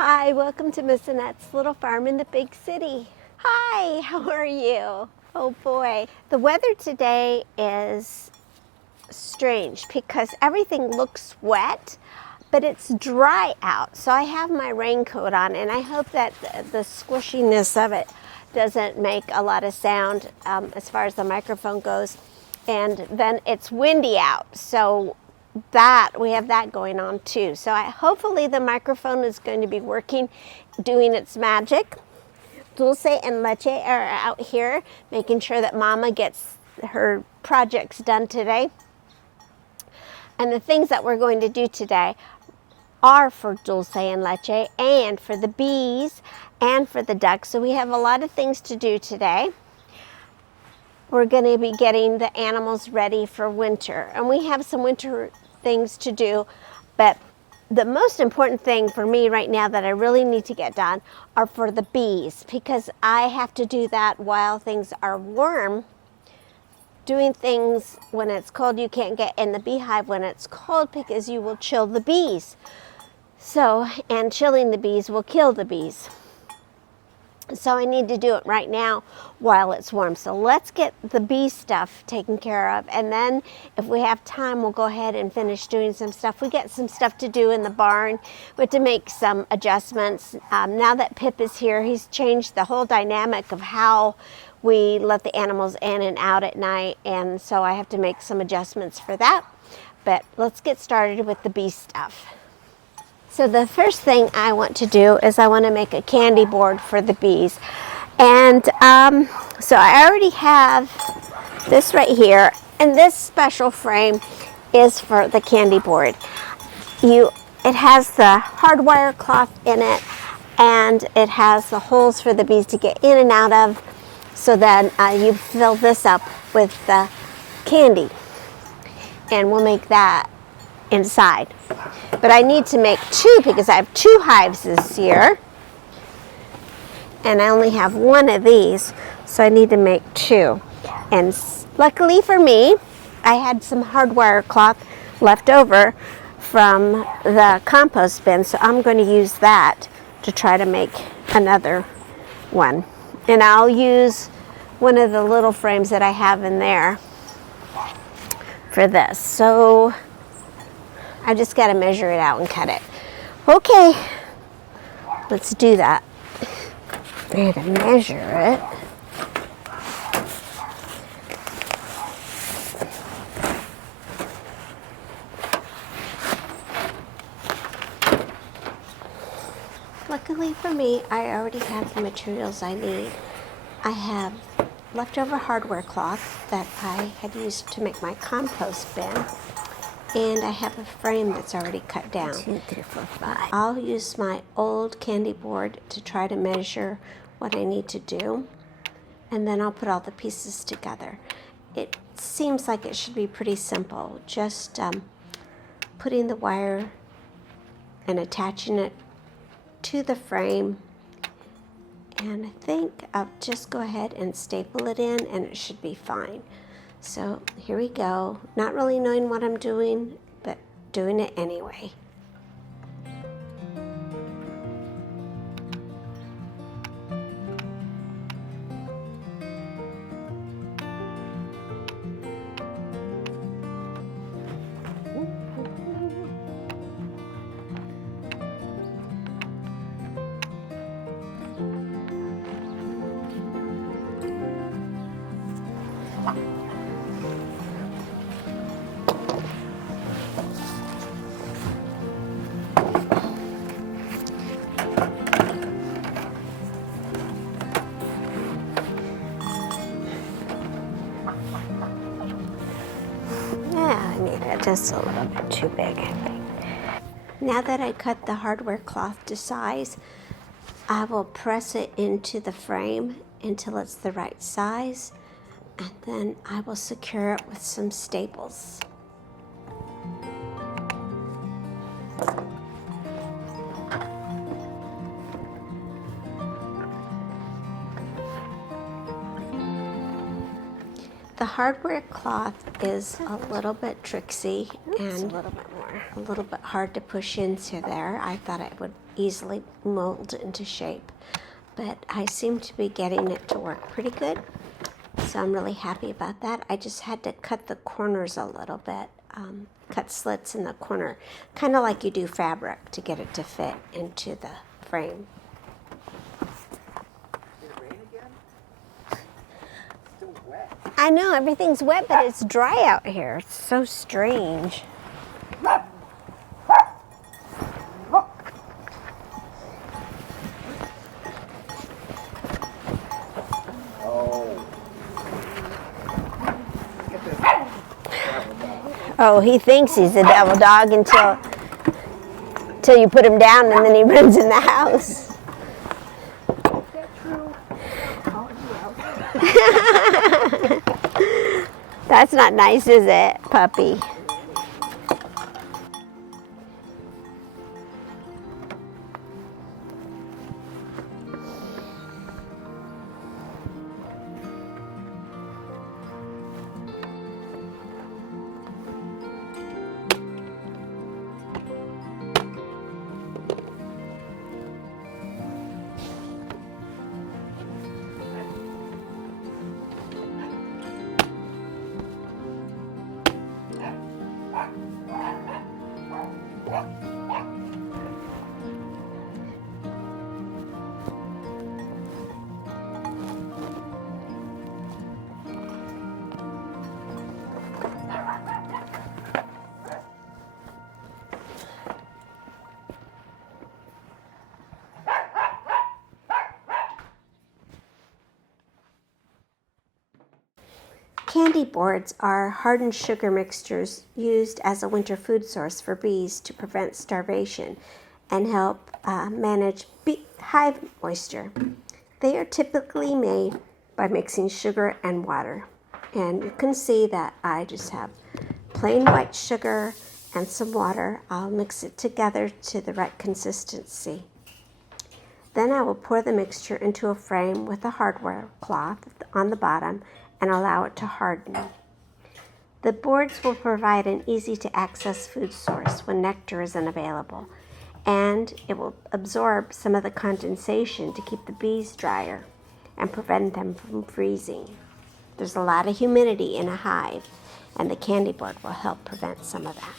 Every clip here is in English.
Hi, welcome to Miss Annette's little farm in the big city. Hi, how are you? Oh boy, the weather today is strange because everything looks wet, but it's dry out. So I have my raincoat on and I hope that the squishiness of it doesn't make a lot of sound as far as the microphone goes. And then it's windy out, so that we have that going on too. So hopefully the microphone is going to be working, doing its magic. Dulce and Leche are out here making sure that Mama gets her projects done today. And the things that we're going to do today are for Dulce and Leche and for the bees and for the ducks. So we have a lot of things to do today. We're going to be getting the animals ready for winter, and we have some winter things to do, but the most important thing for me right now that I really need to get done are for the bees, because I have to do that while things are warm. Doing things when it's cold, you can't get in the beehive when it's cold because you will chill the bees. So, and chilling the bees will kill the bees. So I need to do it right now while it's warm. So let's get the bee stuff taken care of. And then if we have time, we'll go ahead and finish doing some stuff. We get some stuff to do in the barn. We have to make some adjustments. Now that Pip is here, he's changed the whole dynamic of how we let the animals in and out at night. And so I have to make some adjustments for that. But let's get started with the bee stuff. So the first thing I want to do is I want to make a candy board for the bees. And so I already have this right here, and this special frame is for the candy board. It has the hardwire cloth in it, and it has the holes for the bees to get in and out of, so then you fill this up with the candy, and we'll make that inside. But I need to make two because I have 2 hives this year, and I only have 1 of these, so I need to make 2. And luckily for me, I had some hardwire cloth left over from the compost bin, so I'm going to use that to try to make another one. And I'll use one of the little frames that I have in there for this. So I just got to measure it out and cut it. Okay, let's do that. I had to measure it. Luckily for me, I already have the materials I need. I have leftover hardware cloth that I had used to make my compost bin. And I have a frame that's already cut down. 2, 3, 4, 5. I'll use my old candy board to try to measure what I need to do. And then I'll put all the pieces together. It seems like it should be pretty simple. Just putting the wire and attaching it to the frame. And I think I'll just go ahead and staple it in, and it should be fine. So here we go, not really knowing what I'm doing, but doing it anyway. Just a little bit too big, I think. Now that I cut the hardware cloth to size, I will press it into the frame until it's the right size, and then I will secure it with some staples. The hardware cloth is a little bit tricksy, and a little bit more. are a little bit hard to push into there. I thought it would easily mold into shape, but I seem to be getting it to work pretty good. So I'm really happy about that. I just had to cut the corners a little bit, cut slits in the corner, kind of like you do fabric to get it to fit into the frame. Did it rain again? It's still wet. I know, everything's wet, but it's dry out here. It's so strange. Oh, he thinks he's a devil dog until you put him down, and then he runs in the house. Is that true? Calling you out. That's not nice, is it, puppy? Candy boards are hardened sugar mixtures used as a winter food source for bees to prevent starvation and help manage hive moisture. They are typically made by mixing sugar and water. And you can see that I just have plain white sugar and some water. I'll mix it together to the right consistency. Then I will pour the mixture into a frame with a hardware cloth on the bottom and allow it to harden. The boards will provide an easy-to-access food source when nectar isn't available, and it will absorb some of the condensation to keep the bees drier and prevent them from freezing. There's a lot of humidity in a hive, and the candy board will help prevent some of that.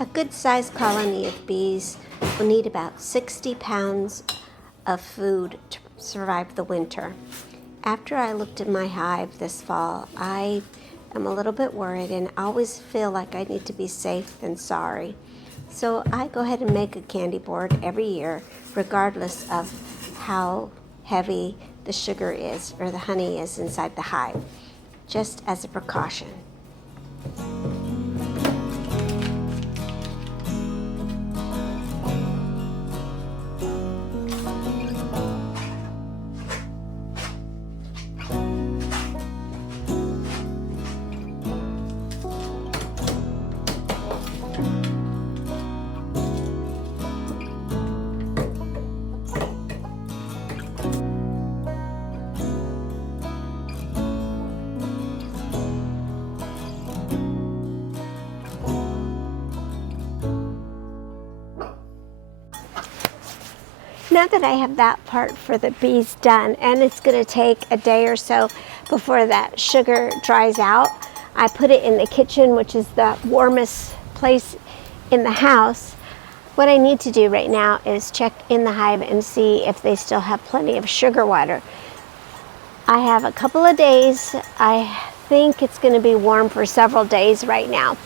A good-sized colony of bees will need about 60 pounds of food to survive the winter. After I looked at my hive this fall, I am a little bit worried and always feel like I need to be safe than sorry. So I go ahead and make a candy board every year, regardless of how heavy the sugar is or the honey is inside the hive, just as a precaution. Now that I have that part for the bees done, and it's going to take a day or so before that sugar dries out, I put it in the kitchen, which is the warmest place in the house. What I need to do right now is check in the hive and see if they still have plenty of sugar water. I have a couple of days. I think it's going to be warm for several days right now.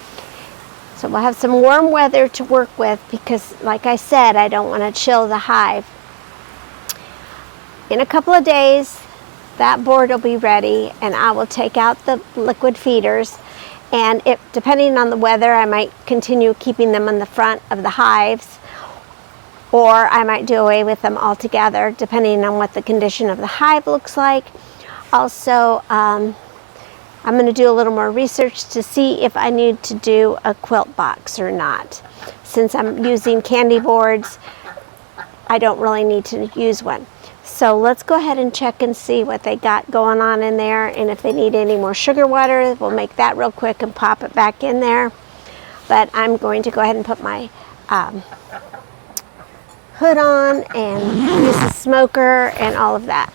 So we'll have some warm weather to work with because, like I said, I don't want to chill the hive. In a couple of days, that board will be ready, and I will take out the liquid feeders. And depending on the weather, I might continue keeping them in the front of the hives, or I might do away with them altogether, depending on what the condition of the hive looks like. Also, I'm going to do a little more research to see if I need to do a quilt box or not. Since I'm using candy boards, I don't really need to use one. So let's go ahead and check and see what they got going on in there, and if they need any more sugar water, we'll make that real quick and pop it back in there. But I'm going to go ahead and put my hood on and use the smoker and all of that.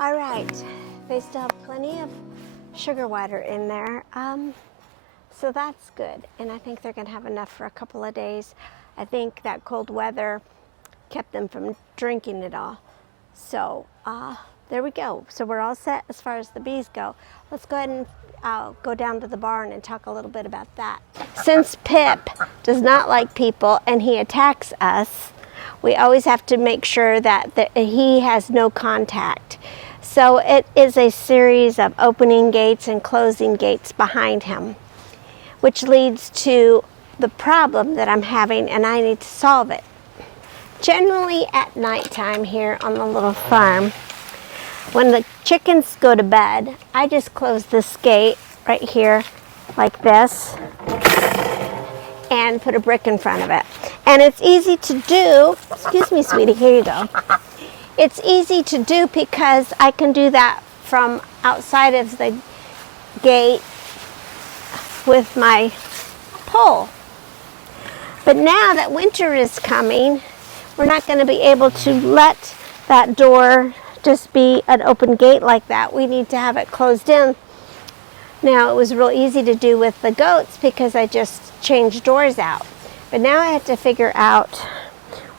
All right, they still have plenty of sugar water in there, so that's good. And I think they're gonna have enough for a couple of days. I think that cold weather kept them from drinking it all. So there we go. So we're all set as far as the bees go. Let's go ahead and go down to the barn and talk a little bit about that. Since Pip does not like people and he attacks us, we always have to make sure that he has no contact. So it is a series of opening gates and closing gates behind him, which leads to the problem that I'm having, and I need to solve it. Generally at nighttime here on the little farm, when the chickens go to bed, I just close this gate right here like this and put a brick in front of it. And it's easy to do. Excuse me, sweetie, here you go. It's easy to do because I can do that from outside of the gate with my pole. But now that winter is coming, we're not going to be able to let that door just be an open gate like that. We need to have it closed in. Now, it was real easy to do with the goats because I just changed doors out. But now I have to figure out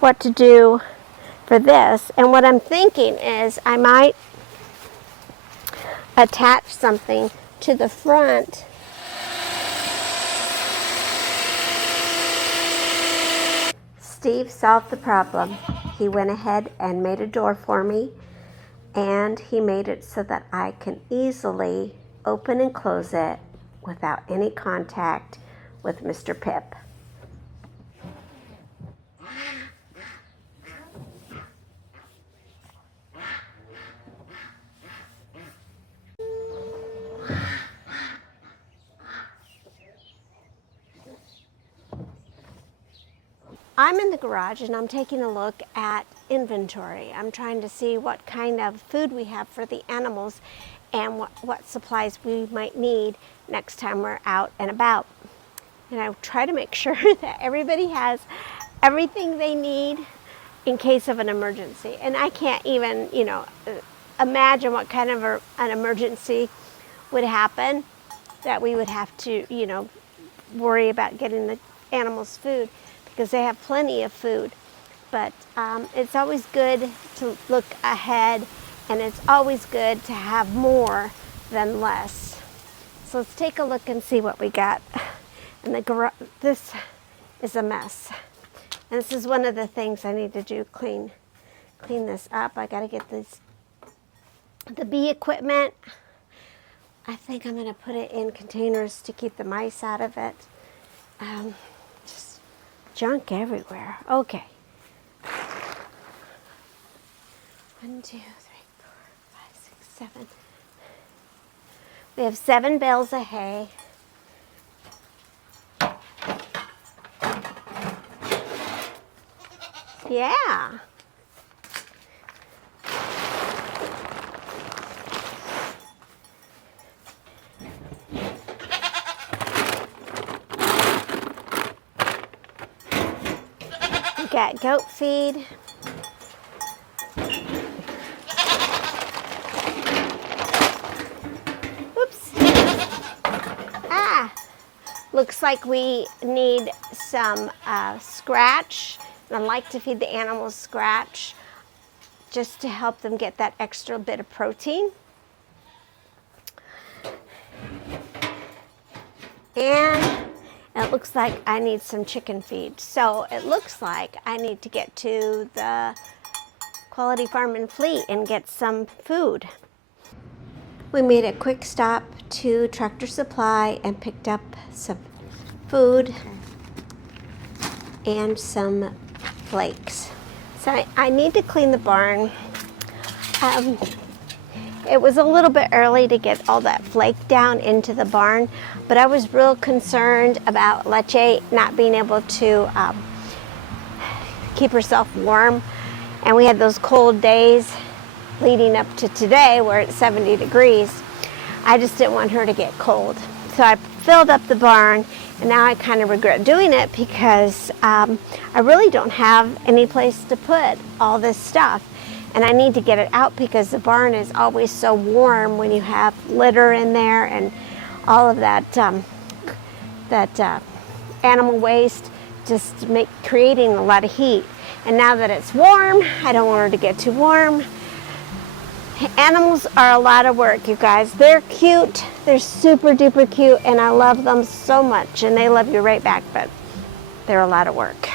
what to do for this. And what I'm thinking is I might attach something to the front Steve solved the problem. He went ahead and made a door for me, and he made it so that I can easily open and close it without any contact with Mr. Pip. I'm in the garage and I'm taking a look at inventory. I'm trying to see what kind of food we have for the animals and what supplies we might need next time we're out and about. And I try to make sure that everybody has everything they need in case of an emergency. And I can't even, imagine what kind of an emergency would happen that we would have to, worry about getting the animals food, because they have plenty of food. But it's always good to look ahead, and it's always good to have more than less. So let's take a look and see what we got. And this is a mess. And this is one of the things I need to do, clean this up. I gotta get the bee equipment. I think I'm gonna put it in containers to keep the mice out of it. Just junk everywhere. Okay. 1, 2, 3, 4, 5, 6, 7. We have 7 bales of hay. Yeah. We got goat feed. Oops. Ah. Looks like we need some scratch. And I like to feed the animals scratch just to help them get that extra bit of protein. And it looks like I need some chicken feed. So it looks like I need to get to the Quality Farm and Fleet and get some food. We made a quick stop to Tractor Supply and picked up some food and some flakes. So I need to clean the barn. It was a little bit early to get all that flake down into the barn, but I was real concerned about Leche not being able to keep herself warm. And we had those cold days leading up to today where it's 70 degrees. I just didn't want her to get cold. So I filled up the barn, and now I kind of regret doing it because I really don't have any place to put all this stuff. And I need to get it out because the barn is always so warm when you have litter in there and all of that animal waste, just creating a lot of heat. And now that it's warm, I don't want her to get too warm. Animals are a lot of work, you guys. They're cute. They're super duper cute, and I love them so much, and they love you right back, but they're a lot of work.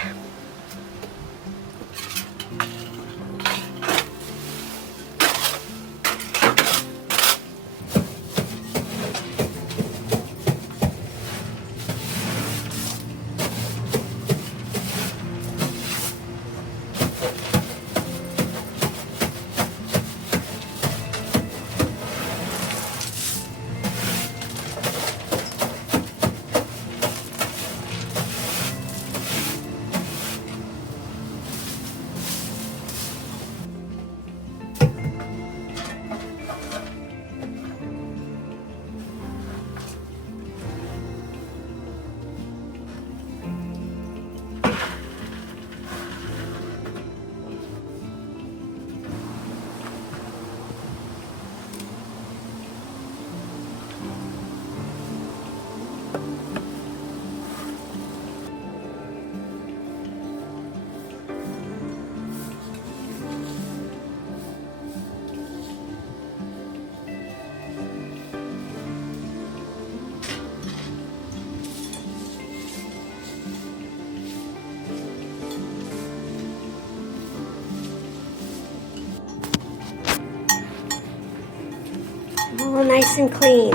All nice and clean.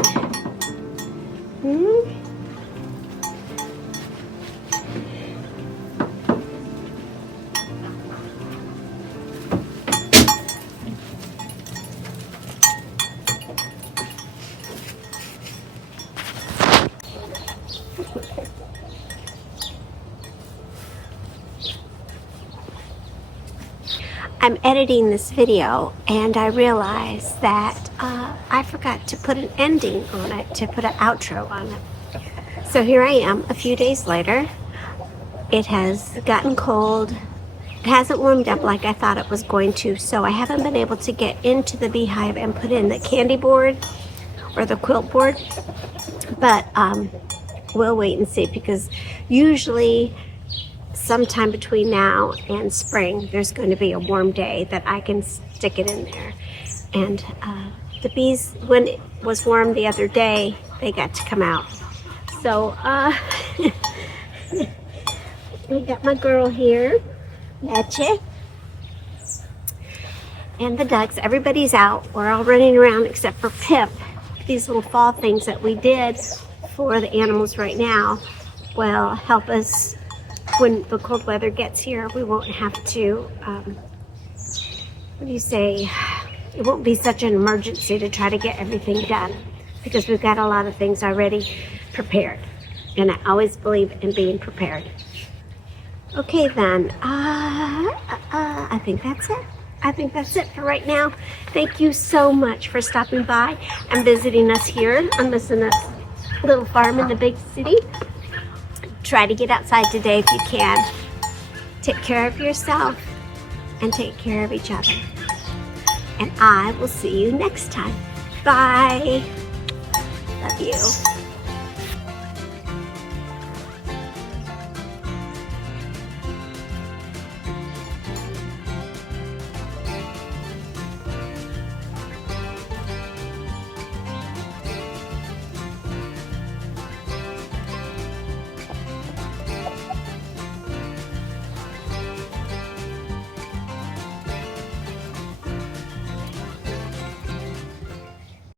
I'm editing this video and I realized that I forgot to put an ending on it, to put an outro on it. So here I am a few days later. It has gotten cold. It hasn't warmed up like I thought it was going to, so I haven't been able to get into the beehive and put in the candy board or the quilt board. But we'll wait and see, because usually sometime between now and spring there's going to be a warm day that I can stick it in there. And the bees, when it was warm the other day, they got to come out. So we got my girl here, Annette, and the ducks. Everybody's out. We're all running around except for Pip. These little fall things that we did for the animals right now will help us when the cold weather gets here. We won't have to, what do you say? It won't be such an emergency to try to get everything done. because we've got a lot of things already prepared. And I always believe in being prepared. Okay then, I think that's it. I think that's it for right now. Thank you so much for stopping by and visiting us here on Miss Annette's little farm in the big city. Try to get outside today if you can. Take care of yourself and take care of each other. And I will see you next time. Bye. Love you.